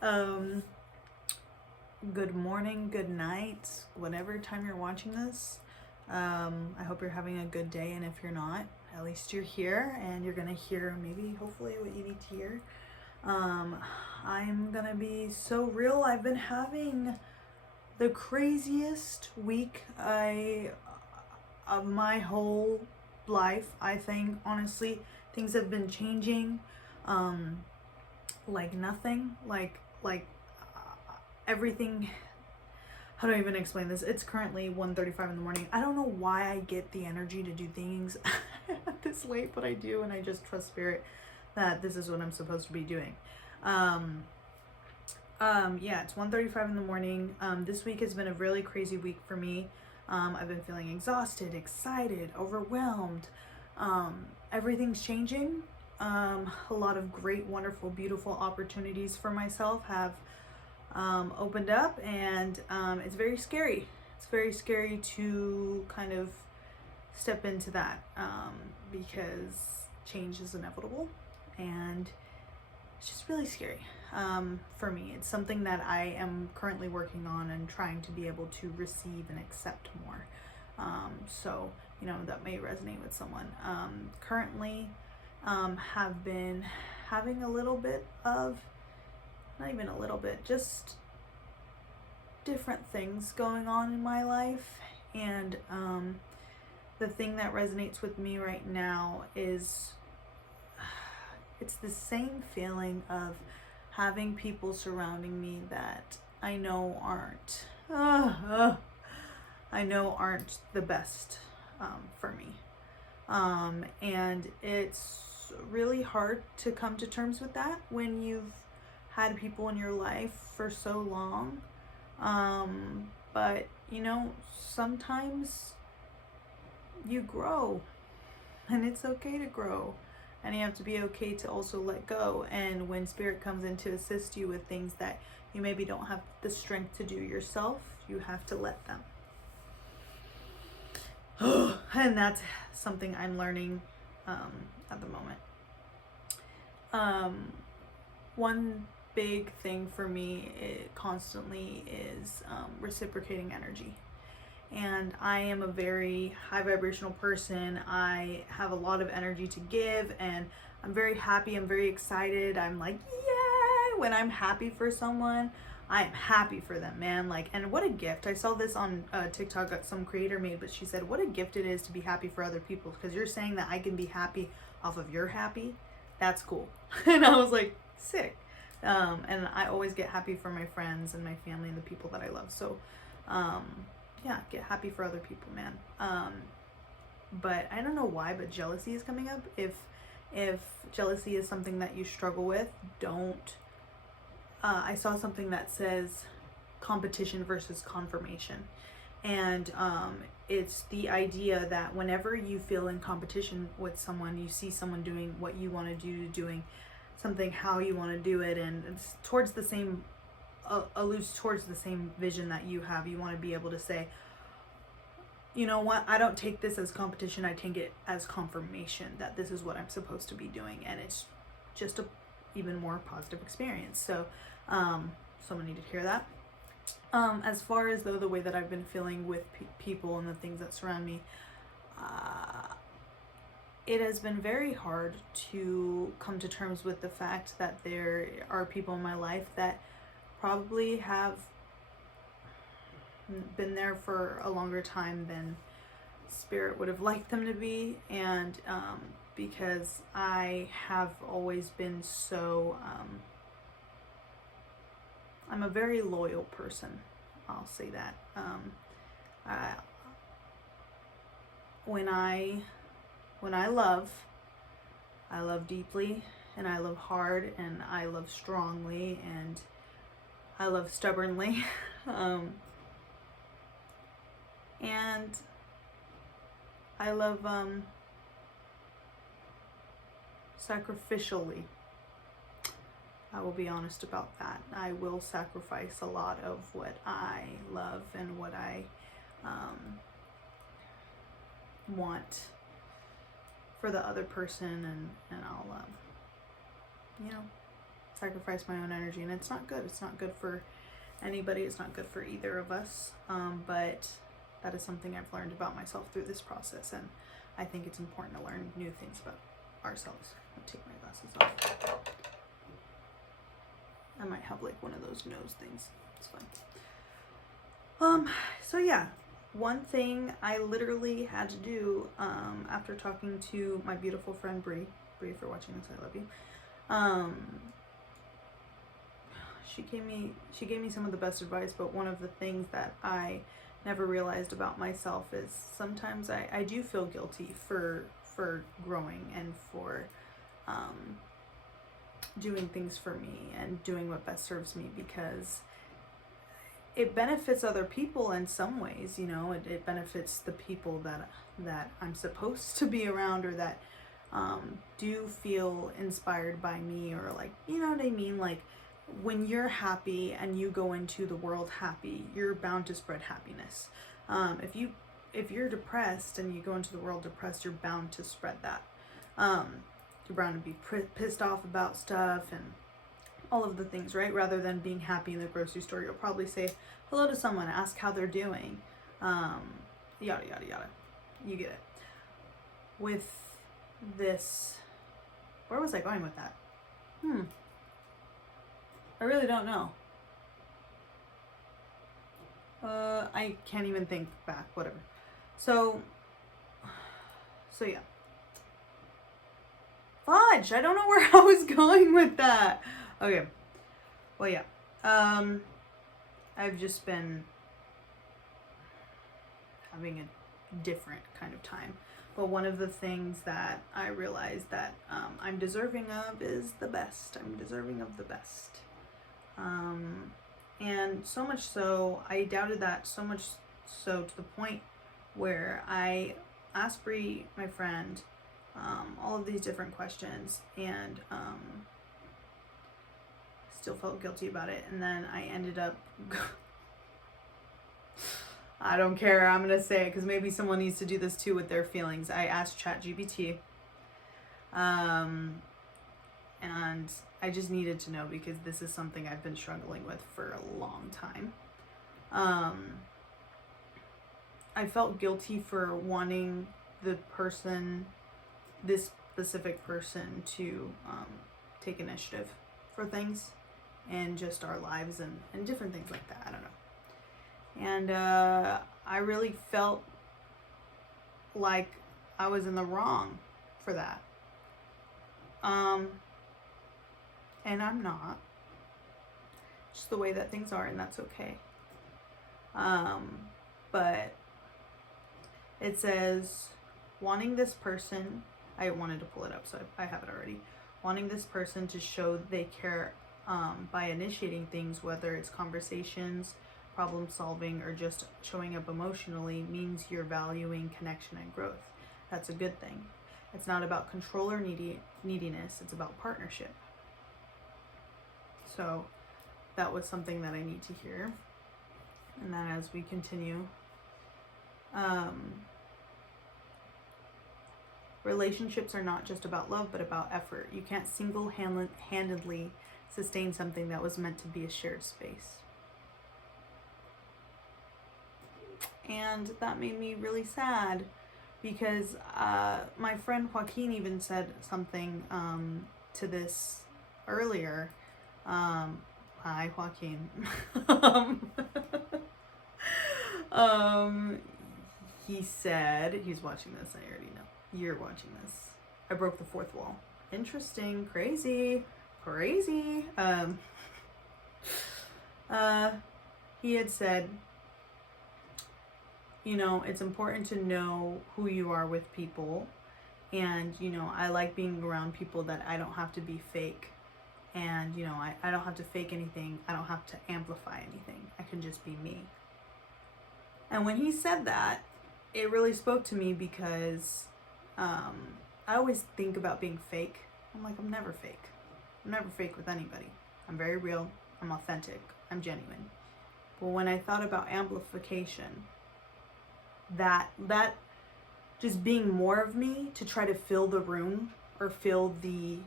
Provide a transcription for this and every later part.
Hi. Good morning, good night, whatever time you're watching this. I hope you're having a good day, and if you're not, at least you're here and you're gonna hear maybe, hopefully, what you need to hear. I'm gonna be so real. I've been having the craziest week of my whole life, I think. Honestly, things have been changing like nothing, like everything. How do I even explain this? It's currently 1:35 in the morning. I don't know why I get the energy to do things this late, but I do, and I just trust spirit that this is what I'm supposed to be doing. Yeah, it's 1:35 in the morning. This week has been a really crazy week for me. I've been feeling exhausted, excited, overwhelmed. Everything's changing. A lot of great, wonderful, beautiful opportunities for myself have opened up, and it's very scary. It's very scary to kind of step into that because change is inevitable, and it's just really scary for me. It's something that I am currently working on and trying to be able to receive and accept more. So, that may resonate with someone. Currently, have been having a little bit of, not even a little bit, just different things going on in my life. And the thing that resonates with me right now is it's the same feeling of having people surrounding me that I know aren't the best for me. And it's really hard to come to terms with that when you've had people in your life for so long. But sometimes you grow, and it's okay to grow, and you have to be okay to also let go. And when spirit comes in to assist you with things that you maybe don't have the strength to do yourself, you have to let them. And that's something I'm learning at the moment. One big thing for me constantly is reciprocating energy. And I am a very high vibrational person. I have a lot of energy to give, and I'm very happy. I'm very excited. I'm like, yay! When I'm happy for someone, I am happy for them, man. And what a gift. I saw this on TikTok that some creator made, but she said, what a gift it is to be happy for other people, because you're saying that I can be happy off of your happy. That's cool. And I was like, sick. And I always get happy for my friends and my family and the people that I love. So, yeah, get happy for other people, man. But I don't know why, but jealousy is coming up. If jealousy is something that you struggle with, don't. I saw something that says competition versus confirmation. And it's the idea that whenever you feel in competition with someone, you see someone doing what you want to do, doing something how you want to do it, and it's towards the same, alludes towards the same vision that you have. You want to be able to say, you know what, I don't take this as competition, I take it as confirmation that this is what I'm supposed to be doing, and it's just a even more positive experience. So someone needed to hear that. As far as the way that I've been feeling with people and the things that surround me, it has been very hard to come to terms with the fact that there are people in my life that probably have been there for a longer time than spirit would have liked them to be. And because I have always been so, I'm a very loyal person, I'll say that. When I love deeply, and I love hard, and I love strongly, and I love stubbornly. And I love sacrificially. I will be honest about that. I will sacrifice a lot of what I love and what I want for the other person, and I'll sacrifice my own energy, and it's not good. It's not good for anybody. It's not good for either of us. But that is something I've learned about myself through this process, and I think it's important to learn new things about ourselves. I'll take my glasses off. I might have like one of those nose things. It's fine. So yeah, one thing I literally had to do after talking to my beautiful friend Bree, if you're watching this, I love you. She gave me some of the best advice, but one of the things that I never realized about myself is sometimes I do feel guilty for growing and for doing things for me and doing what best serves me, because it benefits other people in some ways. You know, it benefits the people that I'm supposed to be around, or that do feel inspired by me, or like, you know what I mean? Like, when you're happy and you go into the world happy, you're bound to spread happiness. If you're depressed and you go into the world depressed, you're bound to spread that. You're bound to be pissed off about stuff and all of the things, right? Rather than being happy in the grocery store, you'll probably say hello to someone, ask how they're doing, yada yada yada. You get it. With this, where was I going with that? I really don't know. I can't even think back, whatever. So yeah. Fudge, I don't know where I was going with that. Okay. Well, yeah. I've just been having a different kind of time. But one of the things that I realized that I'm deserving of is the best. I'm deserving of the best. And so much so, I doubted that so much so to the point where I asked Bree, my friend, all of these different questions, and still felt guilty about it. And then I ended up, I don't care, I'm gonna say it because maybe someone needs to do this too with their feelings. I asked ChatGPT, and I just needed to know, because this is something I've been struggling with for a long time. I felt guilty for wanting this specific person to take initiative for things and just our lives and different things like that. I don't know. And I really felt like I was in the wrong for that. And I'm not. Just the way that things are, and that's okay. But it says, wanting this person, I wanted to pull it up, so I have it already. Wanting this person to show they care by initiating things, whether it's conversations, problem solving, or just showing up emotionally, means you're valuing connection and growth. That's a good thing. It's not about control or neediness, it's about partnership. So that was something that I need to hear. And then as we continue, relationships are not just about love, but about effort. You can't single-handedly sustain something that was meant to be a shared space. And that made me really sad, because my friend Joaquin even said something to this earlier. Hi, Joaquin. He said, he's watching this, I already know. You're watching this. I broke the fourth wall. Interesting, crazy. He had said, you know, it's important to know who you are with people. And, you know, I like being around people that I don't have to be fake. And, you know, I don't have to fake anything. I don't have to amplify anything. I can just be me. And when he said that, it really spoke to me, because I always think about being fake. I'm like, I'm never fake. I'm never fake with anybody. I'm very real. I'm authentic. I'm genuine. But when I thought about amplification, that just being more of me to try to fill the room or fill the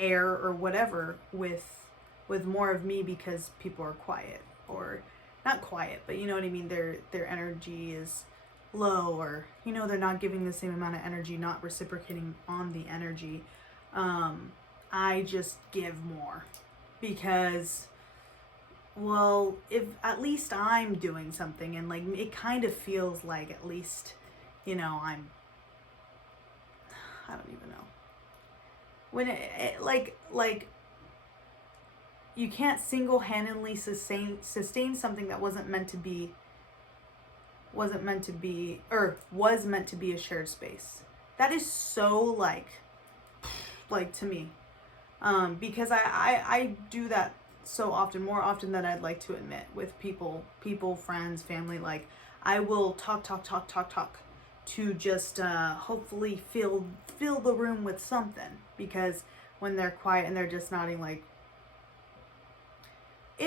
air or whatever with more of me because people are quiet, or not quiet, but you know what I mean, their energy is low, or you know, they're not giving the same amount of energy, not reciprocating on the energy. I just give more because, well, if at least I'm doing something, and like it kind of feels like at least, you know, I don't even know when like you can't single-handedly sustain something that wasn't meant to be or was meant to be a shared space. That is so like to me, because I do that so often, more often than I'd like to admit, with people, friends, family. Like I will talk to just hopefully fill the room with something, because when they're quiet and they're just nodding, like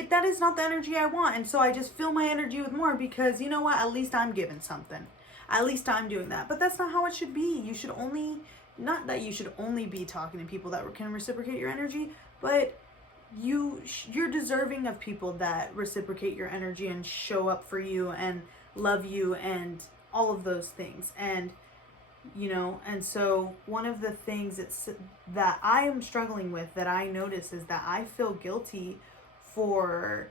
that is not the energy I want. And so I just fill my energy with more, because you know what, at least I'm giving something, at least I'm doing that. But that's not how it should be. You should only, not that you should only be talking to people that can reciprocate your energy, but you're deserving of people that reciprocate your energy and show up for you and love you and all of those things. And you know, and so one of the things that I am struggling with, that I notice, is that I feel guilty for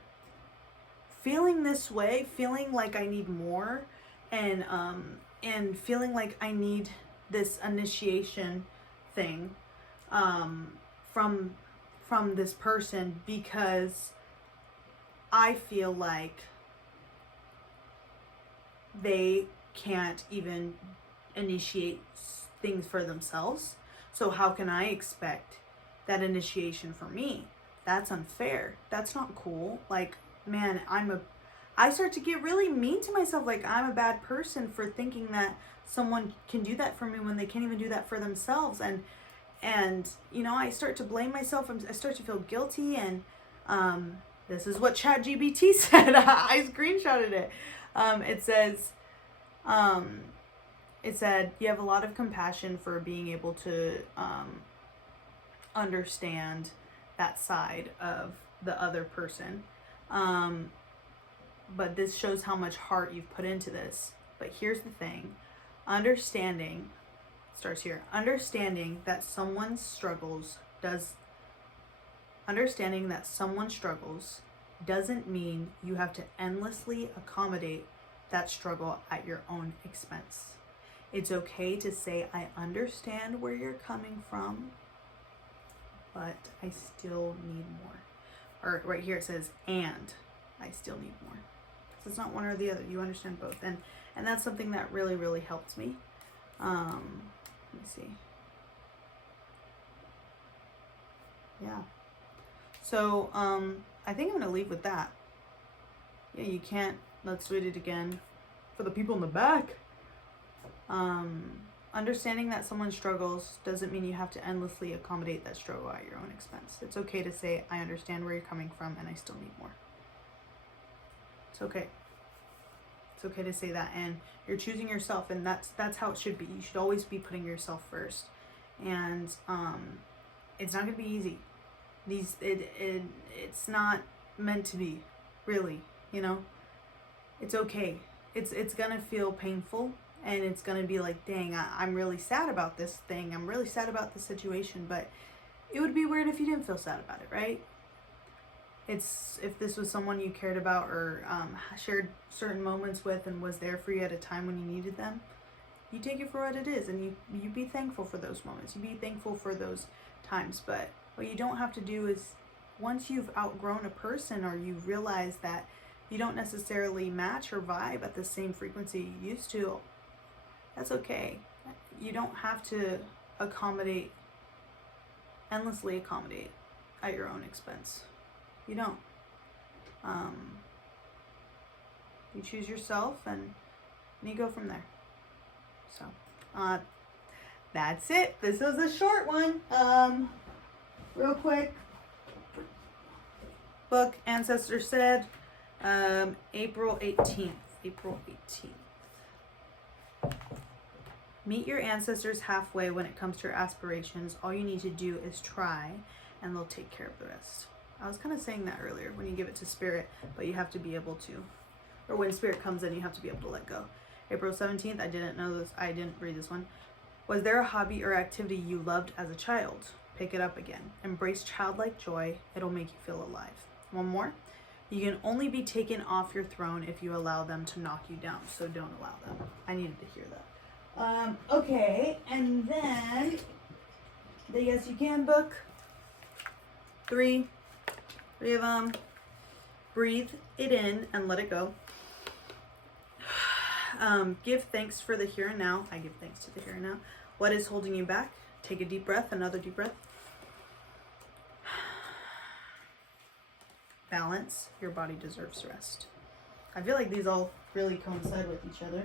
feeling this way, feeling like I need more, and feeling like I need this initiation thing from this person, because I feel like they can't even initiate things for themselves. So how can I expect that initiation for me? That's unfair. That's not cool. Like, man, I start to get really mean to myself. Like, I'm a bad person for thinking that someone can do that for me when they can't even do that for themselves. And you know, I start to blame myself. I start to feel guilty. And this is what ChatGPT said. I screenshotted it. It said, you have a lot of compassion for being able to understand that side of the other person. But this shows how much heart you've put into this. But here's the thing. Understanding that someone struggles doesn't mean you have to endlessly accommodate that struggle at your own expense. It's okay to say, I understand where you're coming from, but I still need more. Or right here it says, and I still need more. So it's not one or the other. You understand both. And that's something that really, really helps me. Let me see. Yeah. So, I think I'm going to leave with that. Yeah, you can't, let's read it again for the people in the back. Understanding that someone struggles doesn't mean you have to endlessly accommodate that struggle at your own expense. It's okay to say, I understand where you're coming from and I still need more. It's okay. It's okay to say that, and you're choosing yourself, and that's how it should be. You should always be putting yourself first. And it's not going to be easy. It's not meant to be, really, you know. It's okay. It's going to feel painful. And it's going to be like, dang, I'm really sad about this thing. I'm really sad about this situation. But it would be weird if you didn't feel sad about it, right? It's if this was someone you cared about, or shared certain moments with, and was there for you at a time when you needed them, you take it for what it is. And you be thankful for those moments. You be thankful for those times. But what you don't have to do is, once you've outgrown a person, or you realize that you don't necessarily match or vibe at the same frequency you used to, that's okay. You don't have to endlessly accommodate at your own expense. You don't. You choose yourself, and you go from there. So, that's it. This was a short one. Real quick. Book, Ancestor Said, April 18th. Meet your ancestors halfway when it comes to your aspirations. All you need to do is try, and they'll take care of the rest. I was kind of saying that earlier, when you give it to spirit, but you have to be able to, or when spirit comes in, you have to be able to let go. April 17th, I didn't know this, I didn't read this one. Was there a hobby or activity you loved as a child? Pick it up again. Embrace childlike joy. It'll make you feel alive. One more. You can only be taken off your throne if you allow them to knock you down, so don't allow them. I needed to hear that. Okay, and then the Yes You Can book. Three of them. Breathe it in and let it go. Give thanks for the here and now. I give thanks to the here and now. What is holding you back? Take a deep breath, another deep breath. Balance. Your body deserves rest. I feel like these all really coincide with each other.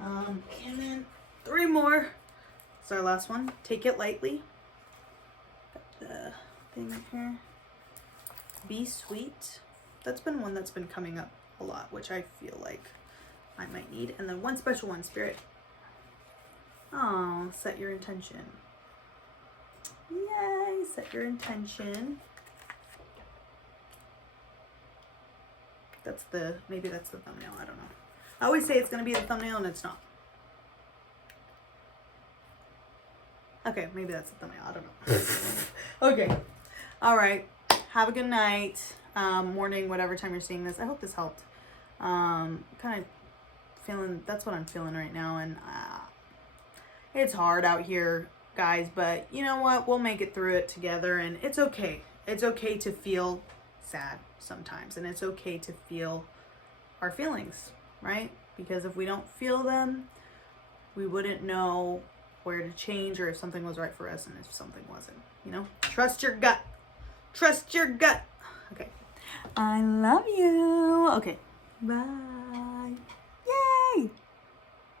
And then 3 more. It's our last one. Take it lightly. Got the thing right here. Be sweet. That's been one that's been coming up a lot, which I feel like I might need. And then one special one, spirit. Oh, set your intention. Yay, set your intention. Maybe that's the thumbnail, I don't know. I always say it's gonna be the thumbnail and it's not. Okay, maybe that's the thumbnail, I don't know. Okay, all right, have a good night, morning, whatever time you're seeing this. I hope this helped. Kind of feeling, that's what I'm feeling right now, and it's hard out here, guys, but you know what, we'll make it through it together, and it's okay. It's okay to feel sad sometimes, and it's okay to feel our feelings, right? Because if we don't feel them, we wouldn't know where to change, or if something was right for us and if something wasn't, you know? Trust your gut. Trust your gut. Okay. I love you. Okay. Bye.